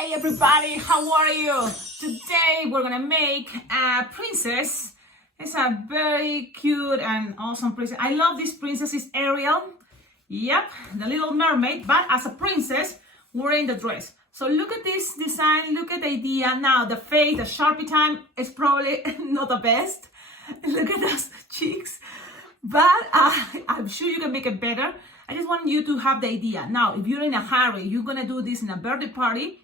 Hey everybody, how are you? Today we're gonna make a princess. It's a very cute and awesome princess. I love this princess, it's Ariel. Yep, the little mermaid, but as a princess wearing the dress. So look at this design, look at the idea. Now the face, the Sharpie time is probably not the best. Look at those cheeks. But I'm sure you can make it better. I just want you to have the idea. Now, if you're in a hurry, you're gonna do this in a birthday party.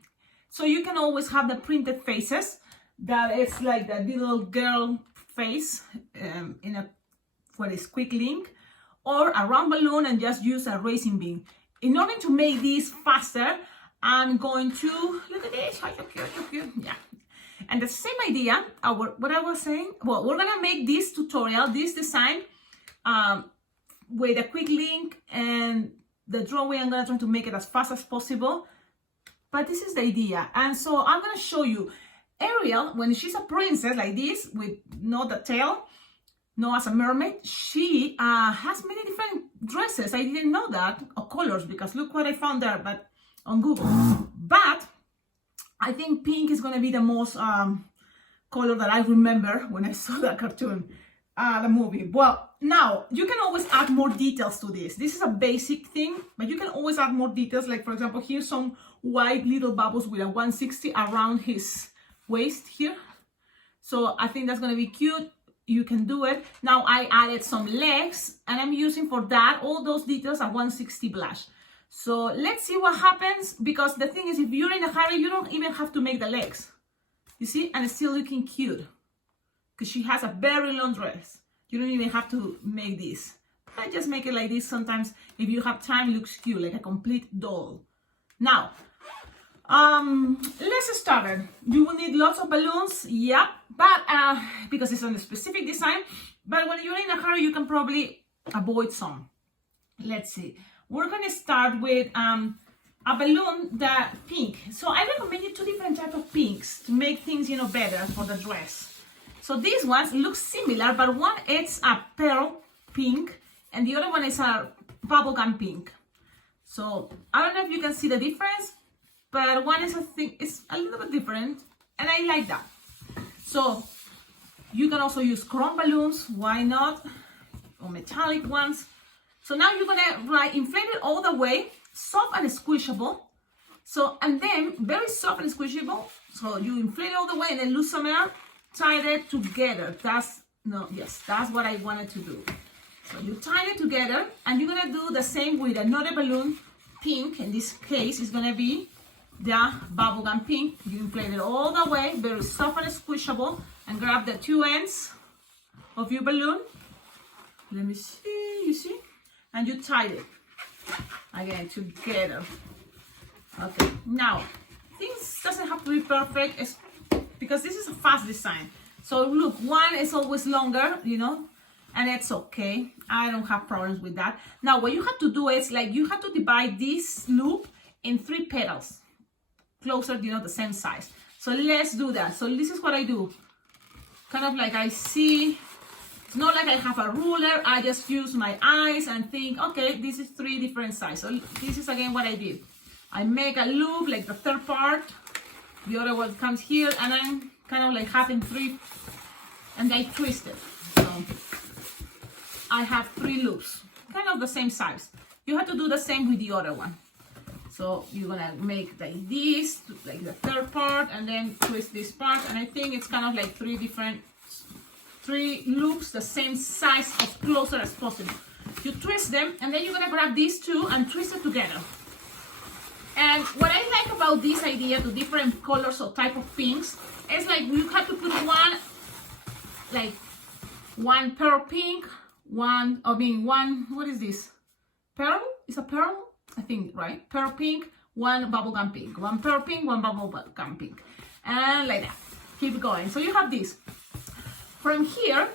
So you can always have the printed faces. That is like the little girl face for this quick link. Or a round balloon and just use a racing beam. In order to make this faster, I'm going to, look at this, how cute, yeah. And the same idea, what I was saying, well, we're gonna make this tutorial, this design, with a quick link and the drawing. I'm gonna try to make it as fast as possible, but this is the idea. And so I'm gonna show you Ariel when she's a princess like this with not the tail, no as a mermaid. She has many different dresses. I didn't know that, or colors, because look what I found there, but on Google. But I think pink is gonna be the most color that I remember when I saw that cartoon. The movie. Well, now you can always add more details to this. This is a basic thing, but you can always add more details. Like for example, here's some white little bubbles with a 160 around his waist here. So I think that's gonna be cute. You can do it. Now I added some legs and I'm using for that all those details a 160 blush. So let's see what happens, because the thing is, if you're in a hurry, you don't even have to make the legs. You see, and it's still looking cute. Because she has a very long dress. You don't even have to make this. I just make it like this. Sometimes if you have time, it looks cute, like a complete doll. Now, let's start it. You will need lots of balloons, yeah, but because it's on a specific design. But when you're in a hurry, you can probably avoid some. Let's see. We're gonna start with a balloon that pink. So I recommend you 2 different types of pinks to make things, you know, better for the dress. So these ones look similar, but one is a pearl pink and the other one is a bubblegum pink. So I don't know if you can see the difference, but one is, I think, is a little bit different, and I like that. So you can also use chrome balloons, why not, or metallic ones. So now you're gonna inflate it all the way, soft and squishable. So, and then very soft and squishable. So you inflate it all the way and then lose some air. Tie it together. That's what I wanted to do. So you tie it together and you're gonna do the same with another balloon, pink. In this case, it's gonna be the bubblegum pink. You inflate it all the way, very soft and squishable, and grab the 2 ends of your balloon. Let me see, you see? And you tie it again together. Okay, now things doesn't have to be perfect. Because this is a fast design. So look, one is always longer, you know, and it's okay. I don't have problems with that. Now what you have to do is, like, you have to divide this loop in 3 petals, closer, you know, the same size. So let's do that. So this is what I do. Kind of like I see, it's not like I have a ruler. I just use my eyes and think, okay, this is 3 different sizes. So this is again what I did. I make a loop, like the 3rd part. The other one comes here, and I'm kind of like having 3, and I twist it. So I have 3 loops, kind of the same size. You have to do the same with the other one. So you're gonna make like this, like the 3rd part, and then twist this part. And I think it's kind of like 3 loops, the same size, as closer as possible. You twist them, and then you're gonna grab these 2 and twist it together. And what I like about this idea, to different colors or type of pinks, is like you have to put one pearl pink, one, what is this? Pearl? Is a pearl? I think, right? Pearl pink, one bubblegum pink. One pearl pink, one bubblegum pink. And like that. Keep going. So you have this. From here,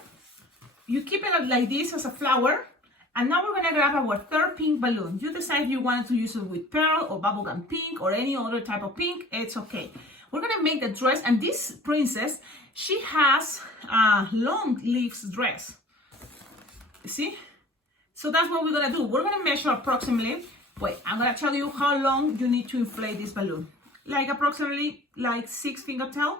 you keep it like this as a flower. And now we're gonna grab our 3rd pink balloon. You decide if you wanted to use it with pearl or bubblegum pink or any other type of pink, it's okay. We're gonna make the dress, and this princess, she has a long sleeves dress. You see? So that's what we're gonna do. We're gonna measure approximately, wait, I'm gonna tell you how long you need to inflate this balloon. like approximately like 6 fingertail.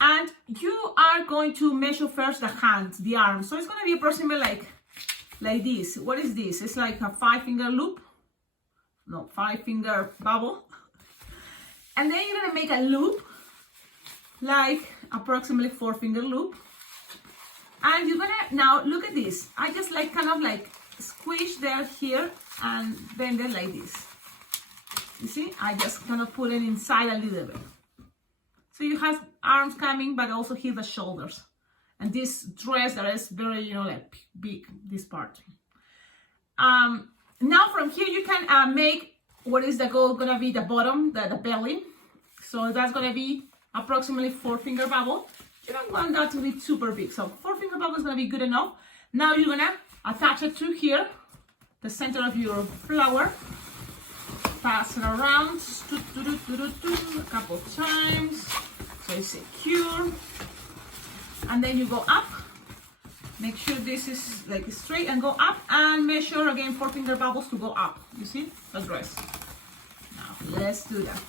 And you are going to measure first the hand, the arm. So it's going to be approximately like this. What is this? It's like a 5-finger loop. No, 5-finger bubble. And then you're going to make a loop, like approximately 4-finger loop. And you're going to, now look at this. I just like kind of like squish there here and bend it like this. You see, I just kind of put it inside a little bit. So you have arms coming, but also here the shoulders. And this dress that is very, you know, like big, this part. Now from here you can make what is the goal gonna be the bottom, the belly. So that's gonna be approximately 4-finger bubble. You don't want that to be super big. So 4-finger bubble is gonna be good enough. Now you're gonna attach it to here, the center of your flower. Pass it around a couple of times so it's secure. And then you go up. Make sure this is like straight and go up and measure again 4-finger bubbles to go up. You see the dress. Now let's do that.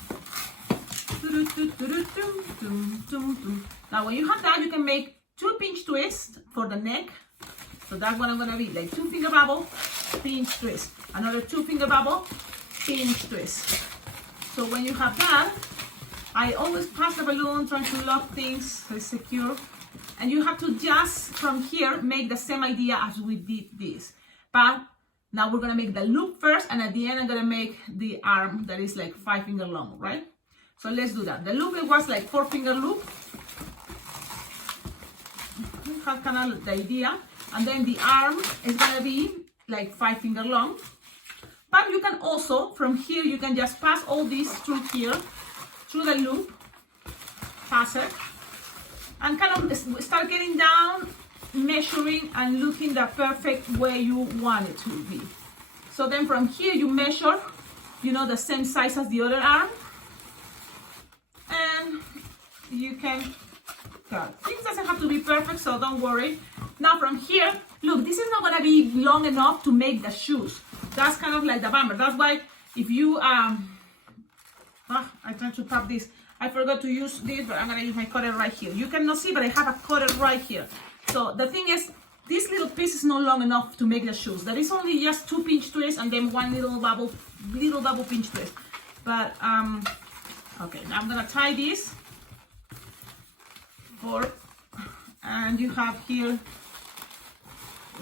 Now when you have that, you can make 2 pinch twists for the neck. So that's what I'm gonna be like 2-finger bubble, pinch twist. Another 2-finger bubble, pinch twist. So when you have that, I always pass the balloon trying to lock things so it's secure. And you have to just from here make the same idea as we did this. But now we're gonna make the loop first, and at the end I'm gonna make the arm that is like 5-finger long, right? So let's do that. The loop, it was like 4-finger loop. You have kind of the idea. And then the arm is gonna be like 5-finger long. But you can also, from here, you can just pass all this through here, through the loop, pass it, and kind of start getting down, measuring and looking the perfect way you want it to be. So then from here, you measure, you know, the same size as the other arm, and you can cut. Things doesn't have to be perfect, so don't worry. Now from here, look, this is not gonna be long enough to make the shoes. That's kind of like the bumper. That's why if you, I tried to tap this. I forgot to use this, but I'm gonna use my cutter right here. You cannot see, but I have a cutter right here. So the thing is, this little piece is not long enough to make the shoes. There is only just 2 pinch twists and then 1 little bubble pinch twist. But, okay, now I'm gonna tie this and you have here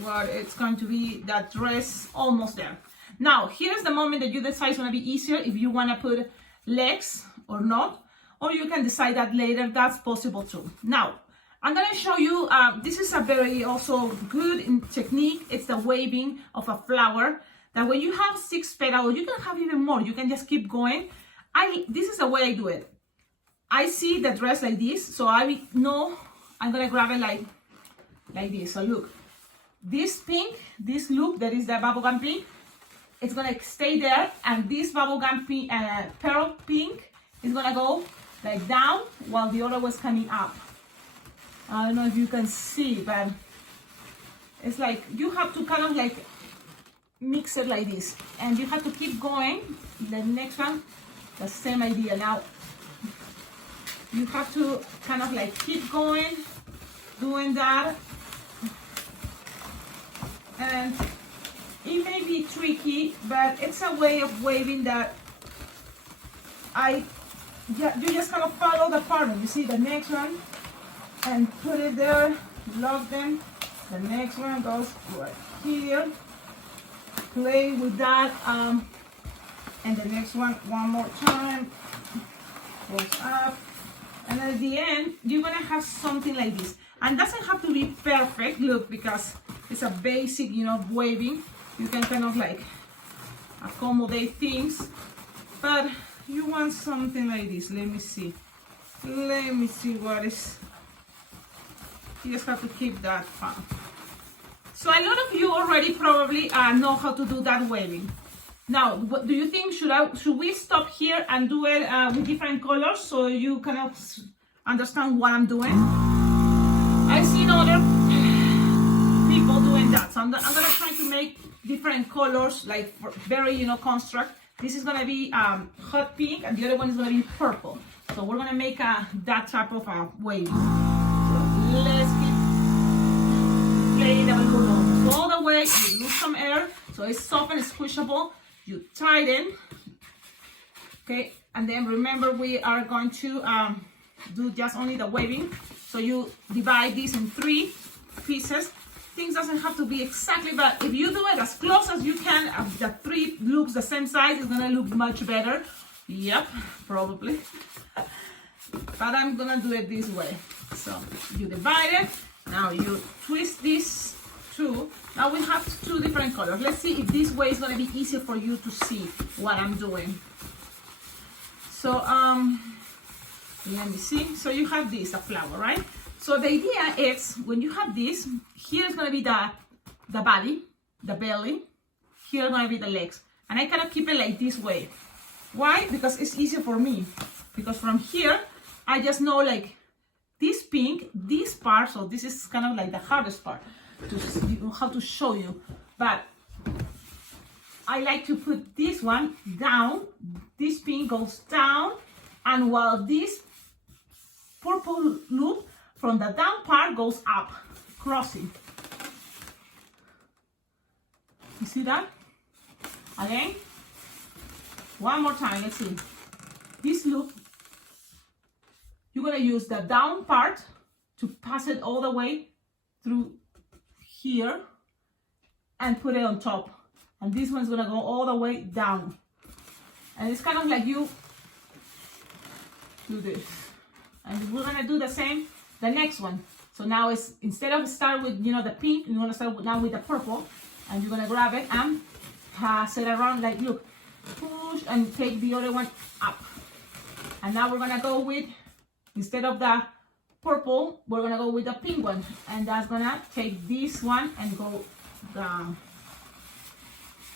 what it's going to be, that dress almost there. Now, here's the moment that you decide it's gonna be easier if you wanna put legs or not, or you can decide that later. That's possible too. Now, I'm gonna show you, this is a very also good technique. It's the waving of a flower, that when you have 6 petals, you can have even more. You can just keep going. This is the way I do it. I see the dress like this, so I know I'm gonna grab it like this. So look, this pink, this loop, that is the bubblegum pink, it's gonna stay there, and this bubblegum pink, pearl pink is gonna go like down while the other was coming up. I don't know if you can see, but it's like you have to kind of like mix it like this, and you have to keep going. The next one, the same idea. Now you have to kind of like keep going, doing that, and it may be tricky, but it's a way of waving that you just kind of follow the pattern. You see the next one, and put it there, lock them. The next one goes right here. Play with that, and the next one more time goes up, and at the end you're gonna have something like this. And doesn't have to be perfect, look, because it's a basic, you know, waving. You can kind of like accommodate things, but you want something like this. Let me see what is. You just have to keep that fun. So a lot of you already probably know how to do that waving. Now, what do you think? Should we stop here and do it with different colors so you kind of understand what I'm doing? I've seen other people doing that, so I'm gonna try to make different colors, like very, you know, construct, This is gonna be hot pink, and the other one is gonna be purple. So we're gonna make that type of wave. So let's keep playing the balloon all the way. You lose some air, so it's soft and squishable. You tighten, okay, and then remember we are going to do just only the waving. So you divide this in 3 pieces. Things doesn't have to be exactly, but if you do it as close as you can, the 3 looks the same size, it's gonna look much better. Yep, probably. But I'm gonna do it this way. So you divide it. Now you twist this too. Now we have 2 different colors. Let's see if this way is gonna be easier for you to see what I'm doing. So let me see. So you have this, a flower, right? So the idea is when you have this, here is gonna be the body, the belly. Here are gonna be the legs, and I cannot keep it like this way. Why? Because it's easier for me. Because from here, I just know like this pink, this part. So this is kind of like the hardest part to how to show you. But I like to put this one down. This pink goes down, and while this purple loop from the down part goes up, crossing. You see that? Again, one more time, let's see. This loop, you're gonna use the down part to pass it all the way through here and put it on top. And this one's gonna go all the way down. And it's kind of like you do this. And we're gonna do the same, the next one. So now it's, instead of start with, you know, the pink, you're gonna start now with the purple. And you're gonna grab it and pass it around like, look, push and take the other one up. And now we're gonna go with, instead of the purple, we're gonna go with the pink one. And that's gonna take this one and go down.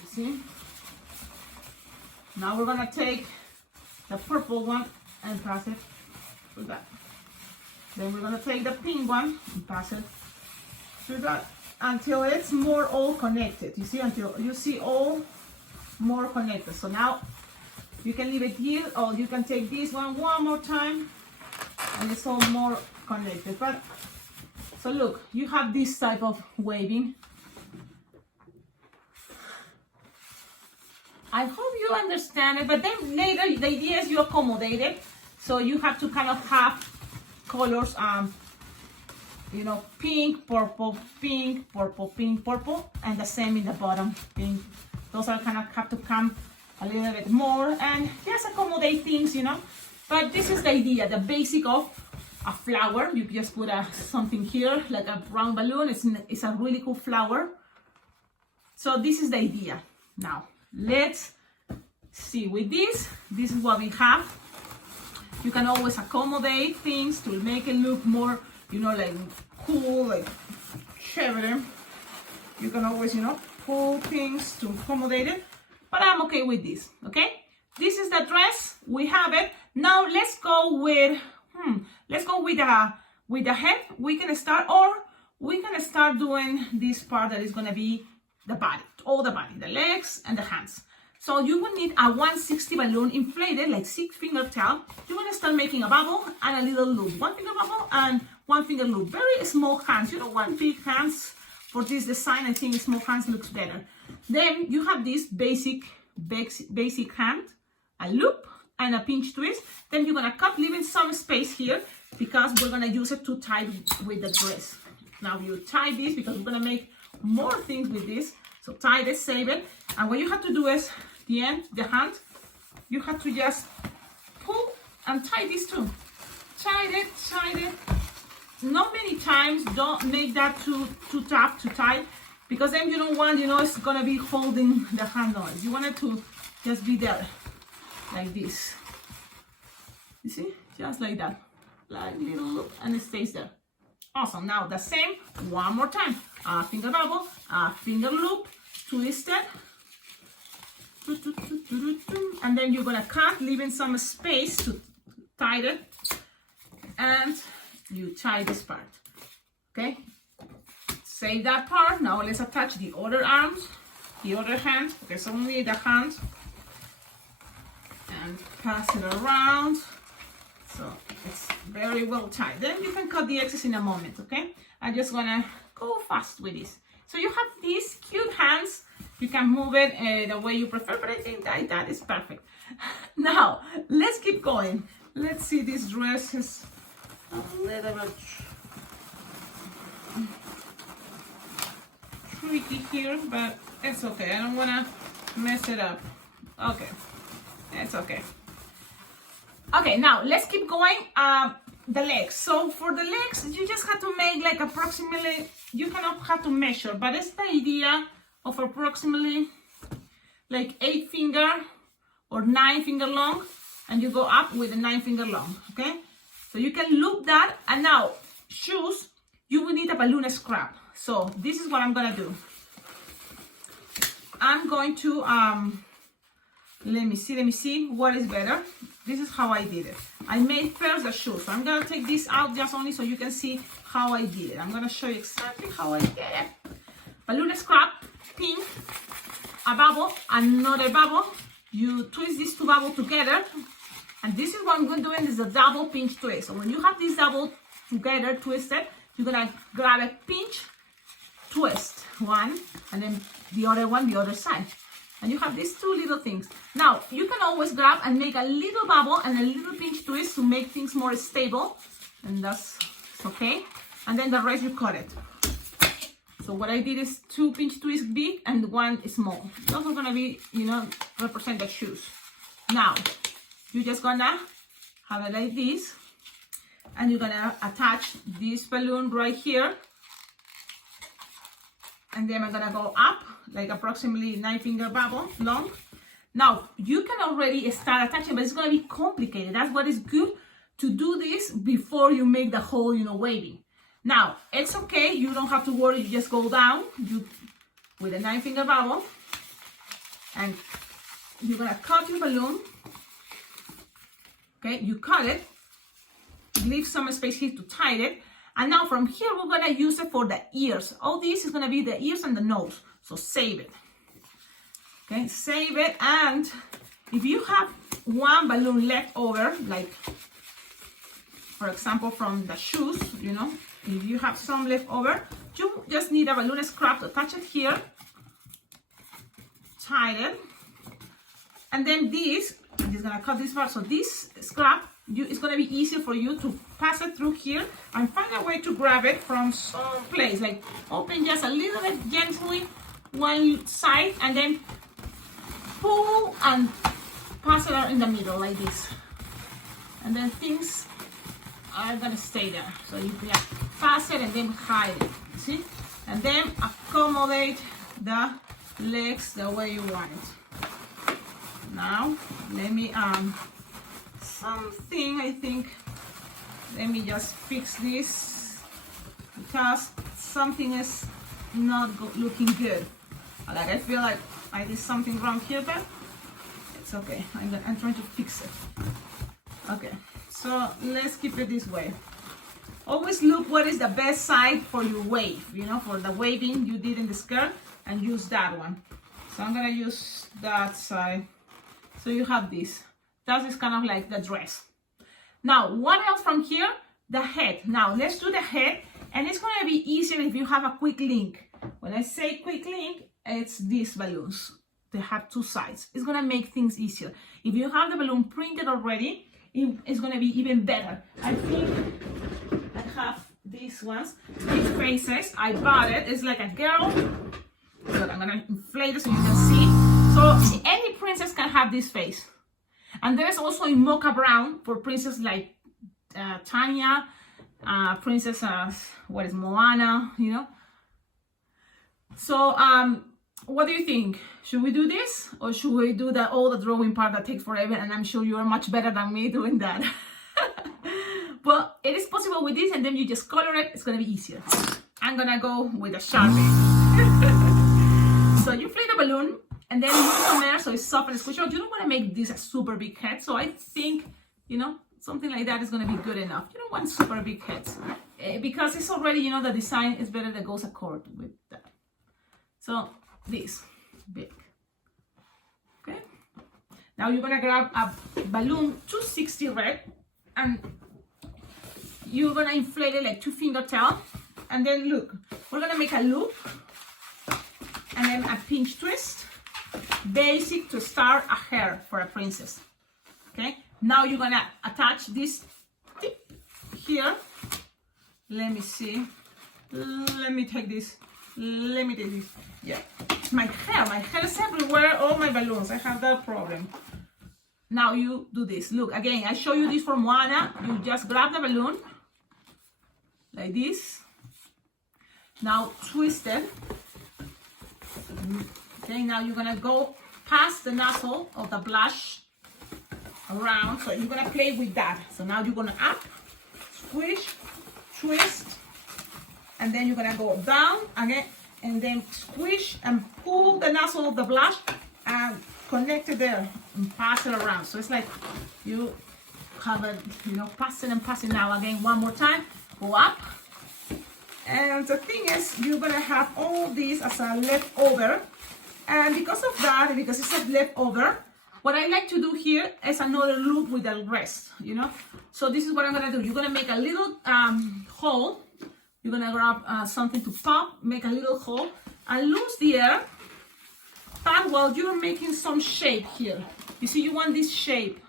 See? Now we're gonna take the purple one and pass it through that. Then we're gonna take the pink one and pass it through that until it's more all connected. You see, until you see all more connected. So now you can leave it here, or you can take this one more time and it's all more connected. But so look, you have this type of waving. I hope you understand it, but then later the idea is you accommodate it. So you have to kind of have colors, you know, pink, purple, pink, purple, pink, purple, and the same in the bottom, pink. Those are kind of have to come a little bit more and just accommodate things, you know. But this is the idea, the basic of a flower. You just put something here, like a round balloon. It's a really cool flower. So this is the idea. Now, let's see with this is what we have. You can always accommodate things to make it look more, you know, like cool, like chévere. You can always, you know, pull things to accommodate it, but I'm okay with this. Okay, this is the dress, we have it. Now let's go with the head. We can start, or we can start doing this part that is going to be the body, all the body, the legs and the hands. So you will need a 160 balloon inflated, like 6-finger tail. You're going to start making a bubble and a little loop. 1-finger bubble and 1-finger loop. Very small hands. You don't want big hands for this design. I think small hands looks better. Then you have this basic hand, a loop and a pinch twist. Then you're going to cut, leaving some space here because we're going to use it to tie with the dress. Now you tie this because we're going to make more things with this. So tie this, save it. And what you have to do is, the end, the hand, you have to just pull and tie this too. Tie it. Not many times, don't make that too tough to tie, because then you don't want, you know, it's gonna be holding the hand on. You want it to just be there, like this. You see, just like that, like little loop, and it stays there. Awesome. Now the same one more time. A finger bubble, a finger loop, twisted, and then you're gonna cut, leaving some space to tie it, and you tie this part. Okay, save that part. Now let's attach the other arms, the other hand. Okay, so only the hand. and pass it around. So it's very well tied. Then you can cut the excess in a moment, okay? I just wanna go fast with this. So you have these cute hands. You can move it the way you prefer, but I think that is perfect. Now, let's keep going. Let's see, this dress is a little bit tricky here, but it's okay. I don't wanna mess it up. Okay, it's okay. Okay, now let's keep going. The legs. So for the legs, you just have to make like approximately, you cannot have to measure, but it's the idea of approximately like 8 finger or 9 finger long, and you go up with a 9 finger long, okay? So you can loop that, and now shoes, you will need a balloon scrap. So this is what I'm gonna do. I'm going to, let me see what is better. This is how I did it. I made first the shoes. So I'm gonna take this out just only so you can see how I did it. I'm gonna show you exactly how I did it. Balloon scrap, pin, a bubble, another bubble. You twist these 2 bubbles together. And this is what I'm going to do, is a double pinch twist. So when you have this double together twisted, you're gonna grab a pinch, twist one, and then the other one, the other side. And you have these 2 little things. Now, you can always grab and make a little bubble and a little pinch twist to make things more stable. And that's okay. And then the rest, you cut it. So what I did is 2 pinch twists big and 1 small. Those are gonna be, you know, represent the shoes. Now, you're just gonna have it like this. And you're gonna attach this balloon right here. And then I'm gonna go up like approximately 9 finger bubble long. Now you can already start attaching, but it's gonna be complicated. That's what is good to do this before you make the whole, you know, waving. Now it's okay, you don't have to worry, you just go down with a 9 finger bubble, and you're gonna cut your balloon. Okay, you cut it, leave some space here to tie it. And now from here, we're gonna use it for the ears. All this is gonna be the ears and the nose. So save it. Okay, save it. And if you have 1 balloon left over, like for example, from the shoes, you know, if you have some left over, you just need a balloon scrap to attach it here, tie it. And then this, I'm just gonna cut this part. So this scrap, it's gonna be easier for you to pass it through here and find a way to grab it from some place. Like open just a little bit gently one side and then pull and pass it out in the middle like this. And then things are gonna stay there. So you can pass it and then hide it. See? And then accommodate the legs the way you want it. Now let me something, I think, let me just fix this because something is not looking good. Like I feel like I did something wrong here, but it's okay. I'm trying to fix it. Okay, so let's keep it this way. Always look what is the best side for your wave, you know, for the waving you did in the skirt, and use that one. So I'm gonna use that side. So you have this. That is kind of like the dress. Now, what else from here? The head. Now, let's do the head. And it's going to be easier if you have a quick link. When I say quick link, it's these balloons. They have 2 sides. It's going to make things easier. If you have the balloon printed already, it's going to be even better. I think I have these ones. These faces, I bought it. It's like a girl. So I'm going to inflate it so you can see. So any princess can have this face. And there's also in mocha brown for princess like Tanya, princess, what is Moana, you know. So what do you think? Should we do this, or should we do all the drawing part that takes forever? And I'm sure you are much better than me doing that. But it is possible with this, and then you just color it. It's gonna be easier. I'm gonna go with a Sharpie. So you inflate the balloon. And then move from there so it's soft and squishy. You don't want to make this a super big head. So I think, you know, something like that is going to be good enough. You don't want super big heads. Because it's already, you know, the design is better that goes accord with that. So this, big. Okay. Now you're gonna grab a balloon 260 red, and you're gonna inflate it like 2 fingertail, and then look, we're gonna make a loop and then a pinch twist, basic to start a hair for a princess. Okay, now you're gonna attach this tip here. Let me see, let me take this. Yeah, my hair is everywhere, all my balloons, I have that problem. Now you do this. Look, again, I show you this from Moana. You just grab the balloon like this. Now twist it. Okay, now you're gonna go past the nozzle of the blush around. So you're gonna play with that. So now you're gonna up, squish, twist, and then you're gonna go down again, and then squish and pull the nozzle of the blush and connect it there and pass it around. So it's like you have it, you know, passing and passing. Now again, one more time, go up. And the thing is, you're gonna have all this as a leftover. And because of that, because it's a leftover, what I like to do here is another loop with the rest, you know. So this is what I'm gonna do. You're gonna make a little hole. You're gonna grab something to pop, make a little hole, and lose the air. But while you're making some shape here, you see, you want this shape,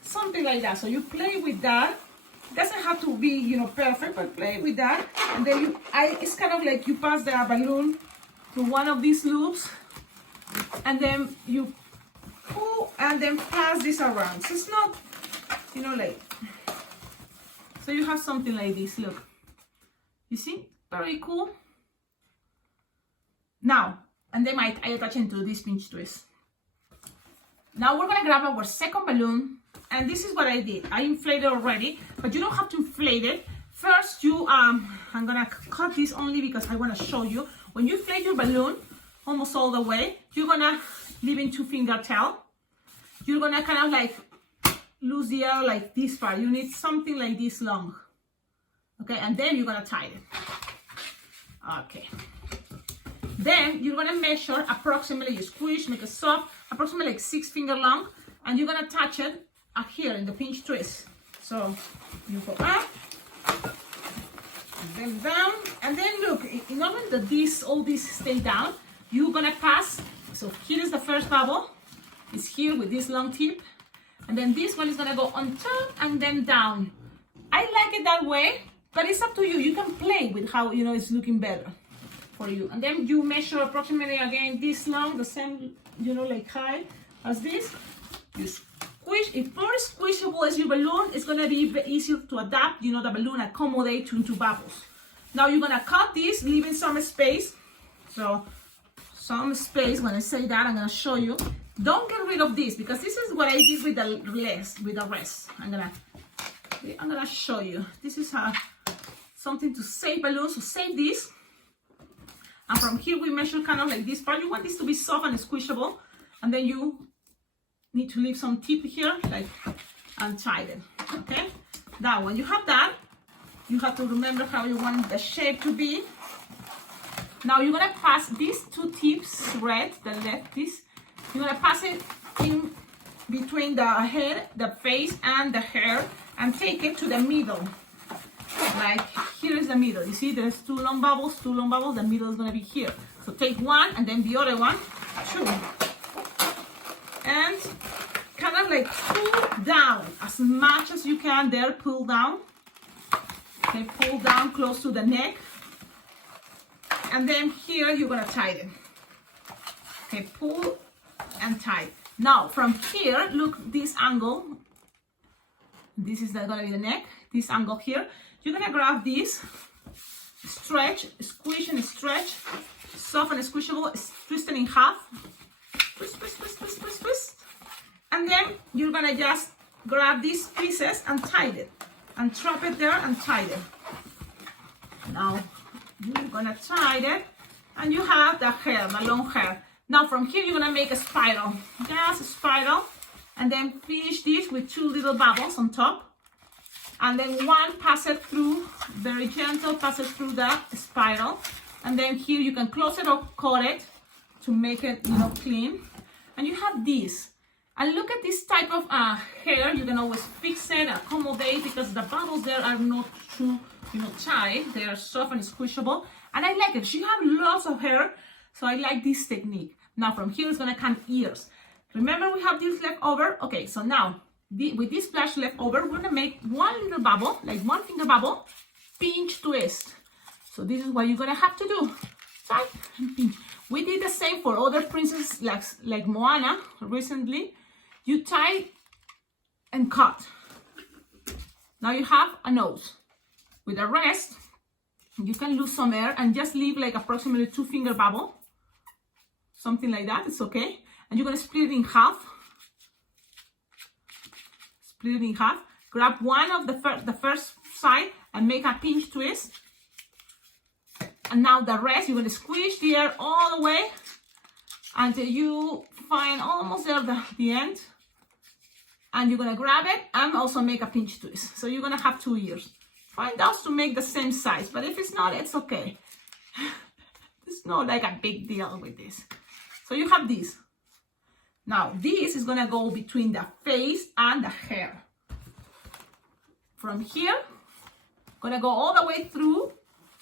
something like that. So you play with that. It doesn't have to be, you know, perfect, but play with that. And then it's kind of like you pass the balloon to one of these loops, and then you pull and then pass this around. So it's not, you know, like, so you have something like this. Look, you see, very cool. Now, and then I attach into this pinch twist. Now we're gonna grab our second balloon, and this is what I did. I inflated already, but you don't have to inflate it. First, I'm gonna cut this only because I wanna show you. When you inflate your balloon almost all the way, you're gonna leave in 2 fingertail. You're gonna kind of like lose the air like this part. You need something like this long. Okay, and then you're gonna tie it. Okay. Then you're gonna measure approximately, you squish, make it soft, approximately like 6 finger long, and you're gonna touch it here in the pinch twist. So you go up, and then down, and then look, in order that all this stay down, you're gonna pass. So here is the first bubble, it's here with this long tip, and then this one is gonna go on top and then down. I like it that way, but it's up to you. You can play with how, you know, it's looking better for you. And then you measure approximately again this long, the same, you know, like high as this. You squish. If more squishable as your balloon, it's gonna be easier to adapt, you know, the balloon accommodate into bubbles. Now you're gonna cut this, leaving some space. So some space. When I say that, I'm gonna show you. Don't get rid of this, because this is what I did with the rest. I'm gonna show you. This is something to save balloons. So save this. And from here we measure kind of like this part. You want this to be soft and squishable. And then you need to leave some tip here, like, and tie it. Okay? Now when you have that, you have to remember how you want the shape to be. Now you're gonna pass these 2 tips, red, the left piece. You're gonna pass it in between the head, the face, and the hair, and take it to the middle. Like, here is the middle. You see, there's 2 long bubbles, the middle is gonna be here. So take one, and then the other one, 2. And kind of like pull down as much as you can there, pull down. Okay, pull down close to the neck. And then here, you're gonna tie it. Okay, pull and tie. Now, from here, look, this angle. This is gonna be the neck. This angle here. You're gonna grab this, stretch, squish and stretch, soft and squishable, twist it in half, twist, twist, twist, twist, twist, twist. And then you're gonna just grab these pieces and tie it, and trap it there and tie it. Now you're gonna tie it, and you have the hair, the long hair. Now from here you're gonna make a spiral, just a spiral, and then finish this with 2 little bubbles on top. And then one pass it through, very gentle, pass it through the spiral. And then here you can close it or cut it to make it, you know, clean. And you have this. And look at this type of hair. You can always fix it, accommodate, because the bubbles there are not too, tight. They are soft and squishable. And I like it. She have lots of hair, so I like this technique. Now from here, it's gonna come ears. Remember, we have this left over. Okay, so now with this splash left over, we're gonna make one little bubble, like one finger bubble, pinch twist. So this is what you're gonna have to do. Tie and pinch. We did the same for other princesses like Moana recently. You tie and cut. Now you have a nose. With the rest, you can lose some air and just leave like approximately 2 finger bubble. Something like that, it's okay. And you're gonna split it in half. Split it in half. Grab one of the first side and make a pinch twist. And now the rest, you're gonna squish the air all the way until you find almost there the end. And you're gonna grab it and also make a pinch twist. So you're gonna have 2 ears. Find those to make the same size, but if it's not, it's okay. It's not like a big deal with this. So you have this. Now this is gonna go between the face and the hair. From here, gonna go all the way through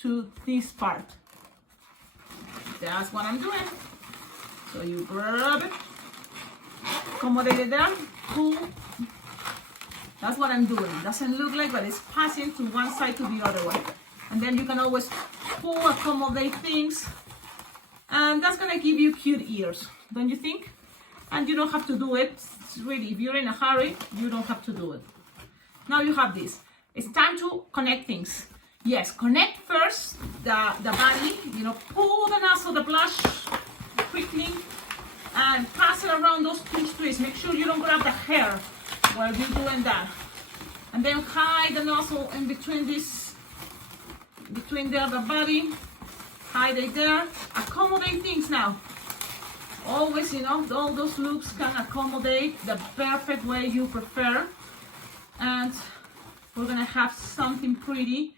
to this part. That's what I'm doing. So you grab it, accommodate it there, pull. That's what I'm doing. Doesn't look like, but it's passing to one side to the other one. And then you can always pull, accommodate things. And that's gonna give you cute ears, don't you think? And you don't have to do it. It's really, if you're in a hurry, you don't have to do it. Now you have this. It's time to connect things. Yes, connect first the body, pull the nozzle, the blush quickly, and pass it around those pinch twists. Make sure you don't grab the hair while you're doing that. And then hide the nozzle in between the body, hide it there, accommodate things now. Always, all those loops can accommodate the perfect way you prefer. And we're gonna have something pretty.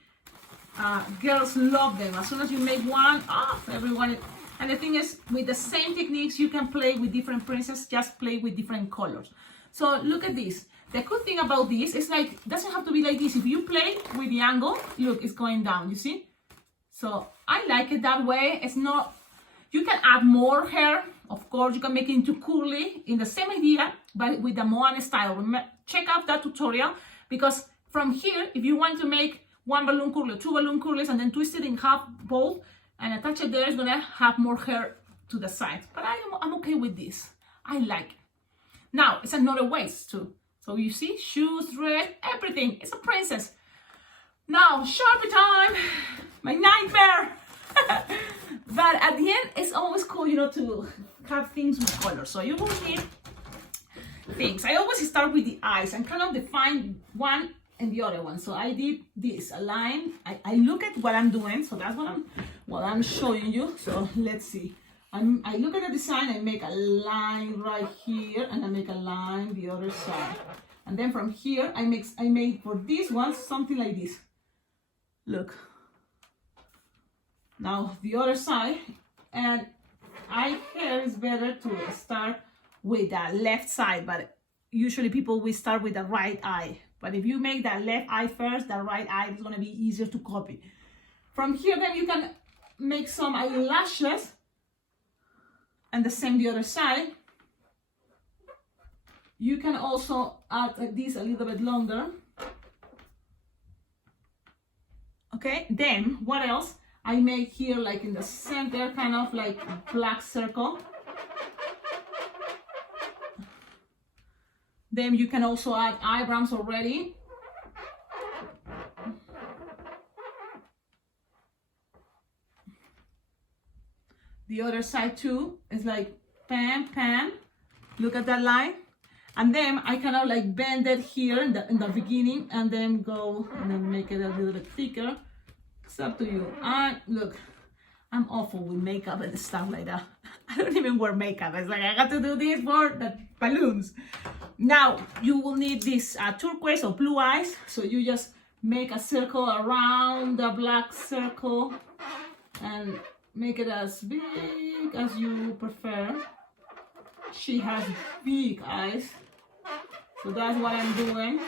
Girls love them. As soon as you make one, everyone. And the thing is, with the same techniques, you can play with different princesses, just play with different colors. So look at this. The cool thing about this is like, it doesn't have to be like this. If you play with the angle, look, it's going down, you see? So I like it that way. It's not, you can add more hair. Of course, you can make it into curly in the same idea, but with the Moana style. Check out that tutorial, because from here, if you want to make 1 balloon curly, 2 balloon curlies, and then twist it in half both and attach it there, it's gonna have more hair to the side. But I'm okay with this. I like it. Now, it's another waist too. So you see, shoes, dress, everything. It's a princess. Now, Sharpie time, my nightmare. But at the end, it's always cool, to have things with color. So you will need things. I always start with the eyes and kind of define one and the other one. So I did this, a line. I look at what I'm doing. So that's what I'm showing you. So let's see. I look at the design, I make a line right here, and I make a line the other side. And then from here, I made for this one something like this. Look. Now the other side, and I feel it's better to start with the left side, but usually people will start with the right eye. But if you make the left eye first, the right eye is gonna be easier to copy. From here, then you can make some eyelashes. And the same the other side. You can also add this a little bit longer. Okay, then what else? I made here like in the center, kind of like a black circle. Then you can also add eyebrows already. The other side too is like pan, pan. Look at that line. And then I kind of like bend it here in the beginning, and then go and then make it a little bit thicker. It's up to you. Look, I'm awful with makeup and stuff like that. I don't even wear makeup. It's like I got to do this for the balloons. Now you will need this turquoise or blue eyes. So you just make a circle around the black circle and make it as big as you prefer. She has big eyes, so that's what I'm doing.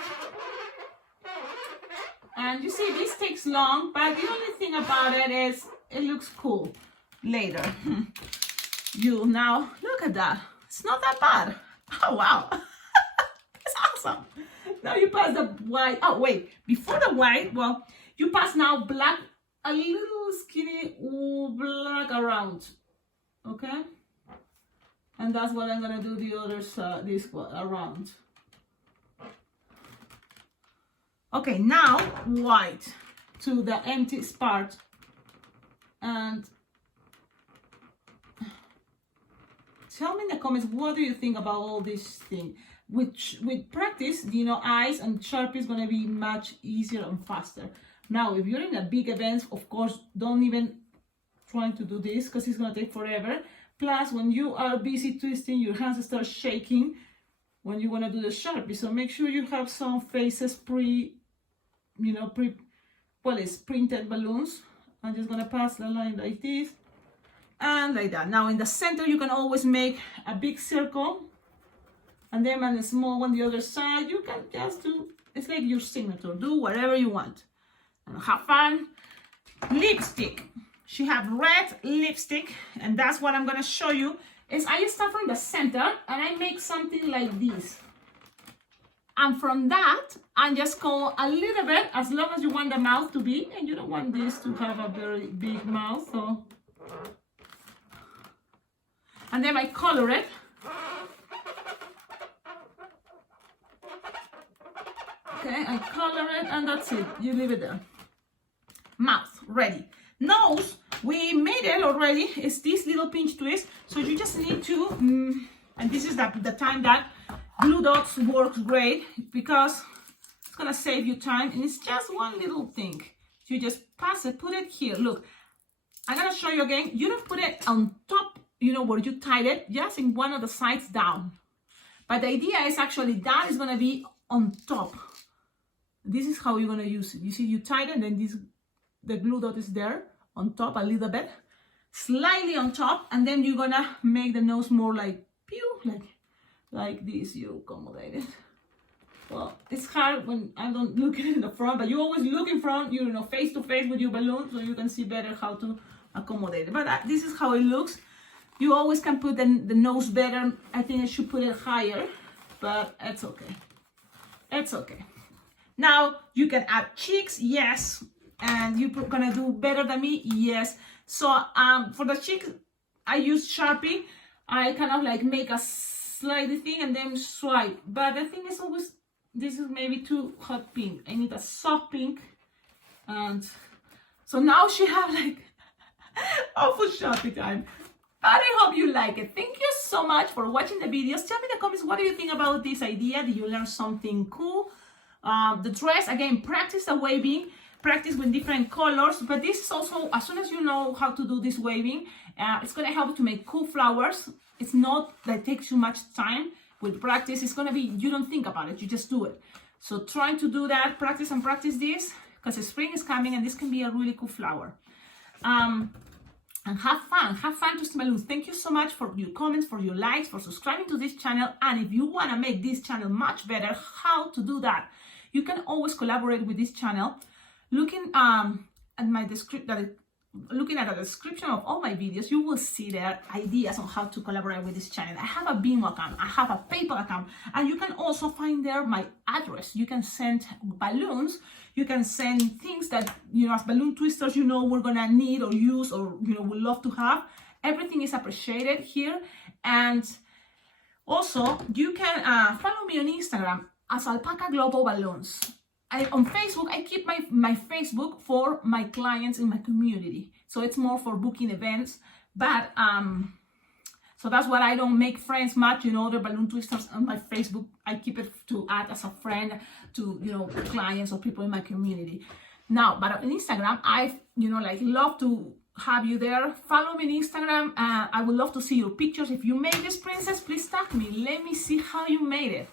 And you see, this takes long, but the only thing about it is it looks cool later. You now look at that. It's not that bad. Oh wow, it's awesome. Now you pass the white. Oh wait, before the white, well, you pass now black, a little skinny black around. Okay, and that's what I'm gonna do the others this one around. Okay, now white to the empty part, and tell me in the comments, what do you think about all this thing? With practice, you know, eyes and Sharpie is gonna be much easier and faster. Now, if you're in a big event, of course, don't even try to do this because it's gonna take forever. Plus, when you are busy twisting, your hands start shaking when you wanna do the Sharpie. So make sure you have some faces it's printed balloons. I'm just gonna pass the line like this and like that. Now in the center, you can always make a big circle, and then on a small one the other side. You can just do, it's like your signature. Do whatever you want and have fun. Lipstick. She have red lipstick, and that's what I'm gonna show you. Is I start from the center and I make something like this. And from that, I just go a little bit, as long as you want the mouth to be, and you don't want this to have a very big mouth. So, and then I color it. Okay, I color it, and that's it. You leave it there. Mouth, ready. Nose, we made it already. It's this little pinch twist. So you just need to, and this is the time that glue dots works great, because it's gonna save you time, and it's just one little thing. You just pass it, put it here. Look, I'm gonna show you again. You don't put it on top, you know, where you tied it, just in one of the sides down. But the idea is actually that is gonna be on top. This is how you're gonna use it. You see, you tied it, and then the glue dot is there on top a little bit, slightly on top, and then you're gonna make the nose more like pew, like this. You accommodate it. Well, it's hard when I don't look at it in the front, but you always look in front, you know, face to face with your balloon, so you can see better how to accommodate it. But this is how it looks. You always can put the nose better. I think I should put it higher, but it's okay. It's okay. Now you can add cheeks, yes, and you're gonna do better than me, yes. So for the cheeks, I use Sharpie. I kind of like make a slightly thing and then swipe. But the thing is always, this is maybe too hot pink. I need a soft pink. And so now she have like awful Sharpie time. But I hope you like it. Thank you so much for watching the videos. Tell me in the comments, what do you think about this idea? Did you learn something cool? The dress, again, practice the waving, practice with different colors. But this is also, as soon as you know how to do this waving, it's going to help you to make cool flowers. It's not that it takes you much time. With practice, it's going to be, you don't think about it, you just do it. So trying to do that, practice and practice this, because the spring is coming and this can be a really cool flower. And have fun twisting balloons. Thank you so much for your comments, for your likes, for subscribing to this channel. And if you want to make this channel much better, how to do that? You can always collaborate with this channel. Looking at my description, looking at the description of all my videos, you will see there ideas on how to collaborate with this channel. I have a Venmo account, I have a PayPal account, and you can also find there my address. You can send balloons, you can send things that, you know, as balloon twisters, you know, we're gonna need or use or, you know, would love to have. Everything is appreciated here. And also, you can follow me on Instagram as Alpacaglobo Balloons. On Facebook, I keep my Facebook for my clients in my community. So it's more for booking events. But, so that's why I don't make friends much, you know, the balloon twisters on my Facebook. I keep it to add as a friend to, you know, clients or people in my community. Now, but on Instagram, I, you know, like love to have you there. Follow me on Instagram. I would love to see your pictures. If you made this, princess, please tag me. Let me see how you made it.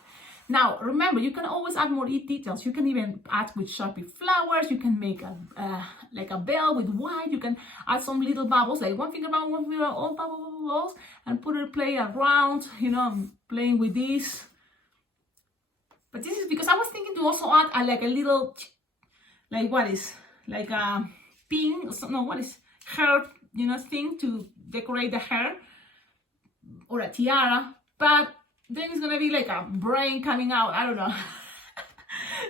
Now, remember, you can always add more details. You can even add with Sharpie flowers. You can make a like a bell with white. You can add some little bubbles, like one finger bubble, one finger, all bubbles, and put it play around, you know, playing with this. But this is because I was thinking to also add like a little, like what is, like a pin, no, what is, hair, you know, thing to decorate the hair, or a tiara, but then it's gonna be like a brain coming out, I don't know.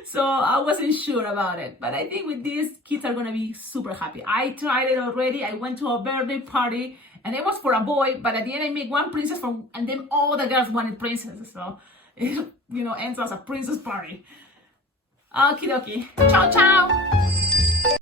So I wasn't sure about it, but I think with this, kids are gonna be super happy. I tried it already. I went to a birthday party and it was for a boy, but at the end I made one princess and then all the girls wanted princesses, so it, you know, ends as a princess party. Okie dokie. Ciao, ciao.